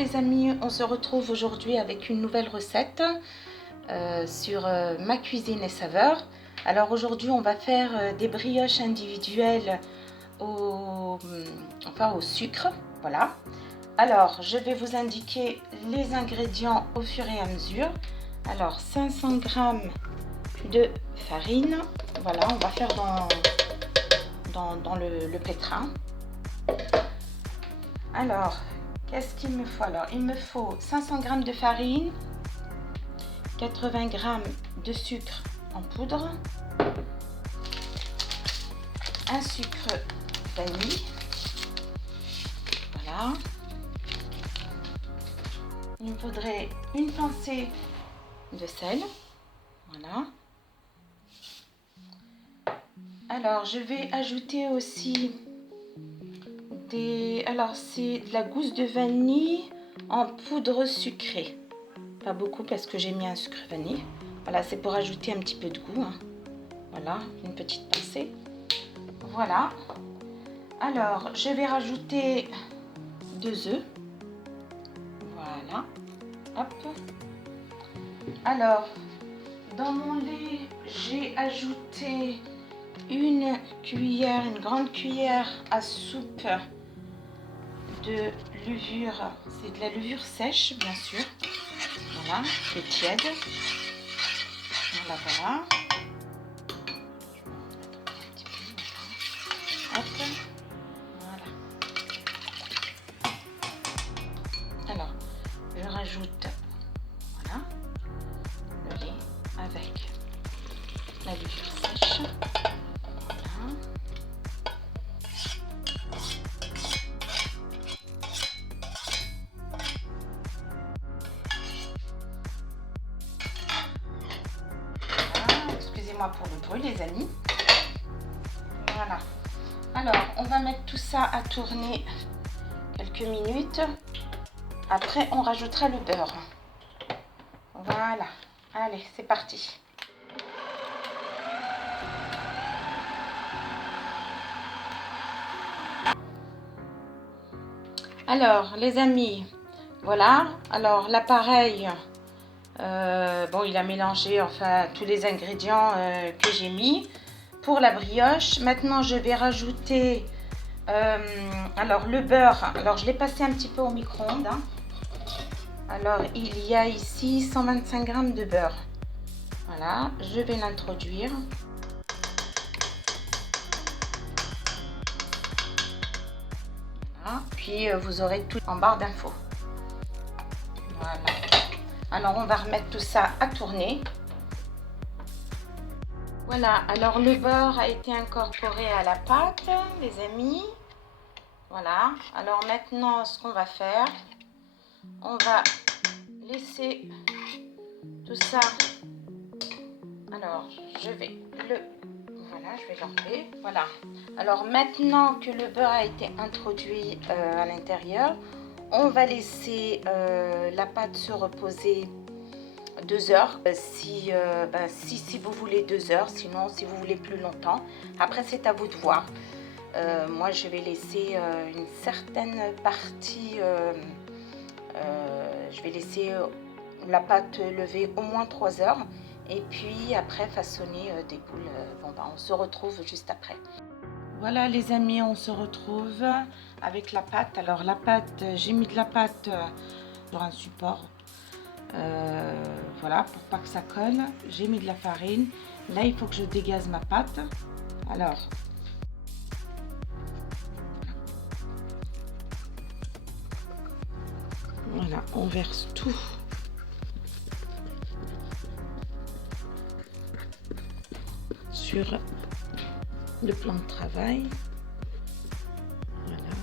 les amis, on se retrouve aujourd'hui avec une nouvelle recette sur ma cuisine et saveurs. Alors aujourd'hui on va faire des brioches individuelles au sucre, voilà. Alors je vais vous indiquer les ingrédients au fur et à mesure. Alors 500 g de farine, voilà, on va faire dans le pétrin. Alors, qu'est-ce qu'il me faut? Alors, il me faut 500 g de farine, 80 g de sucre en poudre, un sucre vanille, voilà. Il me faudrait une pincée de sel, voilà. Alors, je vais ajouter aussi alors c'est de la gousse de vanille en poudre sucrée, pas beaucoup parce que j'ai mis un sucre vanille, voilà, c'est pour ajouter un petit peu de goût, hein. Voilà, une petite pincée, voilà. Alors je vais rajouter 2 œufs, voilà, hop. Alors dans mon lait j'ai ajouté une grande cuillère à soupe de levure, c'est de la levure sèche bien sûr, voilà, c'est tiède, voilà. Hop, voilà. Alors je rajoute, voilà, le lait avec la levure sèche, voilà. Excusez-moi pour le bruit les amis. Voilà. Alors on va mettre tout ça à tourner quelques minutes. Après on rajoutera le beurre. Voilà. Allez, c'est parti. Alors les amis, voilà. Alors l'appareil, bon, il a mélangé enfin tous les ingrédients que j'ai mis pour la brioche. Maintenant je vais rajouter alors le beurre. Alors je l'ai passé un petit peu au micro-ondes, hein. Alors il y a ici 125 g de beurre, voilà, je vais l'introduire. Voilà. Puis vous aurez tout en barre d'infos. Voilà. Alors on va remettre tout ça à tourner. Voilà, alors le beurre a été incorporé à la pâte les amis. Voilà, alors maintenant ce qu'on va faire, on va laisser tout ça. Alors je vais l'enlever. Voilà, alors maintenant que le beurre a été introduit à l'intérieur, on va laisser la pâte se reposer 2 heures, si vous voulez 2 heures, sinon si vous voulez plus longtemps, après c'est à vous de voir. Moi je vais laisser une certaine partie, je vais laisser la pâte lever au moins 3 heures et puis après façonner des boules. Bon on se retrouve juste après. Voilà les amis, on se retrouve avec la pâte. Alors la pâte, j'ai mis de la pâte sur un support, voilà, pour pas que ça colle. J'ai mis de la farine. Là il faut que je dégaze ma pâte. Alors voilà, on verse tout sur le plan de travail. Voilà.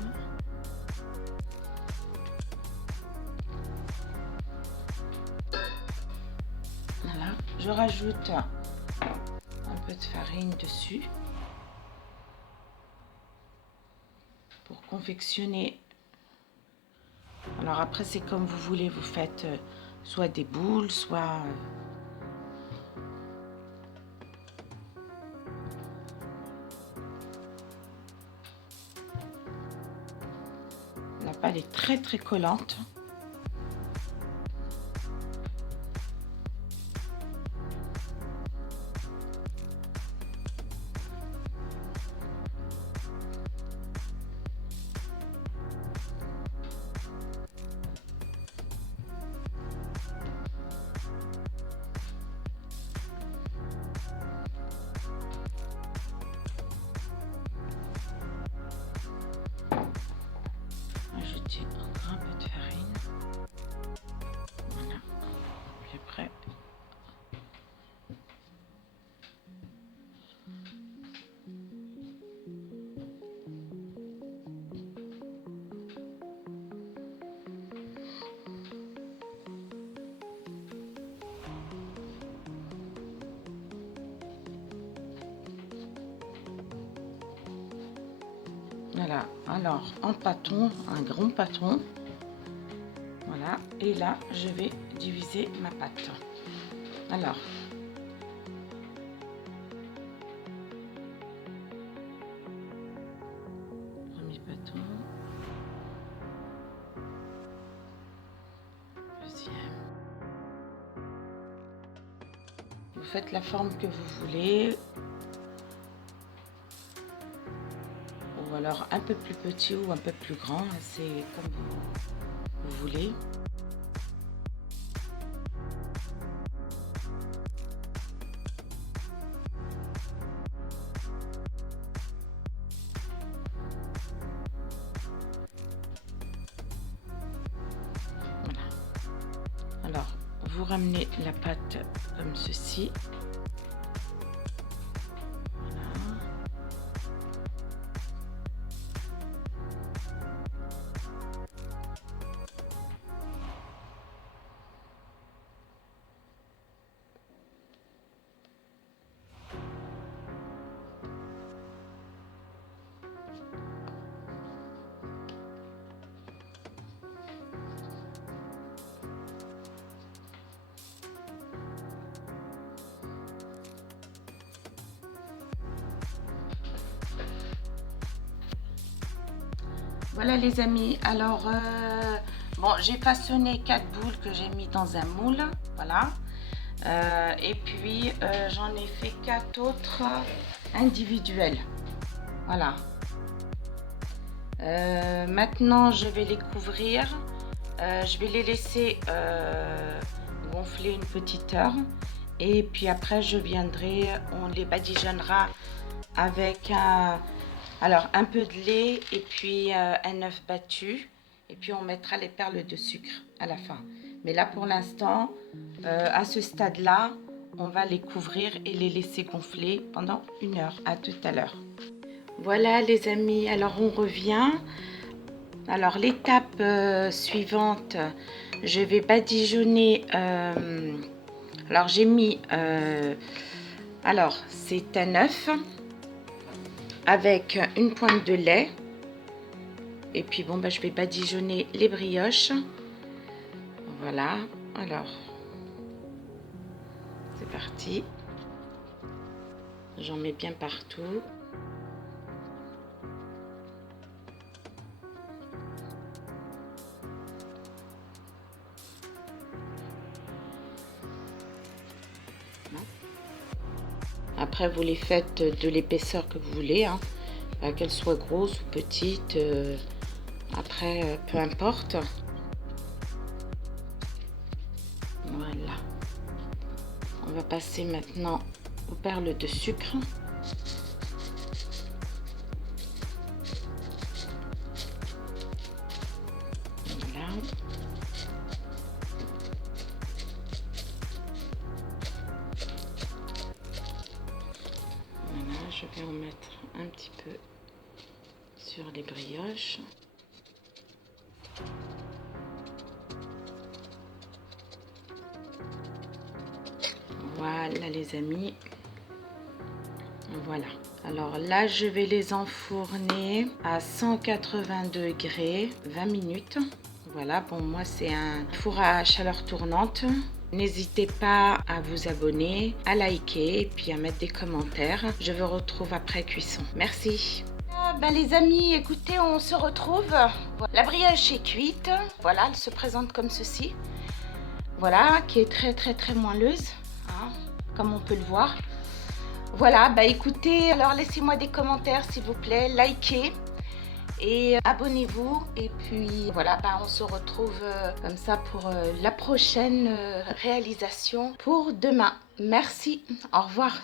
Voilà, je rajoute un peu de farine dessus pour confectionner. Alors après c'est comme vous voulez, vous faites soit des boules, soit la pâte est très collante. Voilà, alors en pâton, un grand pâton. Voilà, et là je vais diviser ma pâte. Alors, premier pâton, deuxième. Vous faites la forme que vous voulez, ou alors un peu plus petit ou un peu plus grand, c'est comme vous voulez. Voilà. Alors, vous ramenez la pâte comme ceci. Voilà les amis, alors bon, j'ai façonné 4 boules que j'ai mis dans un moule, voilà. Et puis j'en ai fait 4 autres individuels, voilà. Maintenant je vais les couvrir, je vais les laisser gonfler une petite heure. Et puis après je viendrai, on les badigeonnera avec un peu de lait et puis un œuf battu, et puis on mettra les perles de sucre à la fin. Mais là pour l'instant, à ce stade là, on va les couvrir et les laisser gonfler pendant 1 heure. À tout à l'heure. Voilà les amis, alors on revient. Alors l'étape suivante, je vais badigeonner. Alors j'ai mis, alors c'est un œuf avec une pointe de lait, et puis bon je vais badigeonner les brioches. Voilà, alors c'est parti, j'en mets bien partout. Après vous les faites de l'épaisseur que vous voulez, hein. Qu'elle soit grosse ou petite, après peu importe. Voilà, on va passer maintenant aux perles de sucre. Voilà. Voilà, je vais en mettre un petit peu sur les brioches. Voilà les amis, voilà. Alors là je vais les enfourner à 180 degrés 20 minutes. Voilà, bon moi c'est un four à chaleur tournante. N'hésitez pas à vous abonner, à liker et puis à mettre des commentaires. Je vous retrouve après cuisson. Merci. Les amis, écoutez, on se retrouve. La brioche est cuite. Voilà, elle se présente comme ceci. Voilà, qui est très moelleuse, hein, comme on peut le voir. Voilà, écoutez, alors laissez-moi des commentaires s'il vous plaît, likez et abonnez-vous. Et puis voilà, on se retrouve comme ça pour la prochaine réalisation pour demain. Merci, au revoir.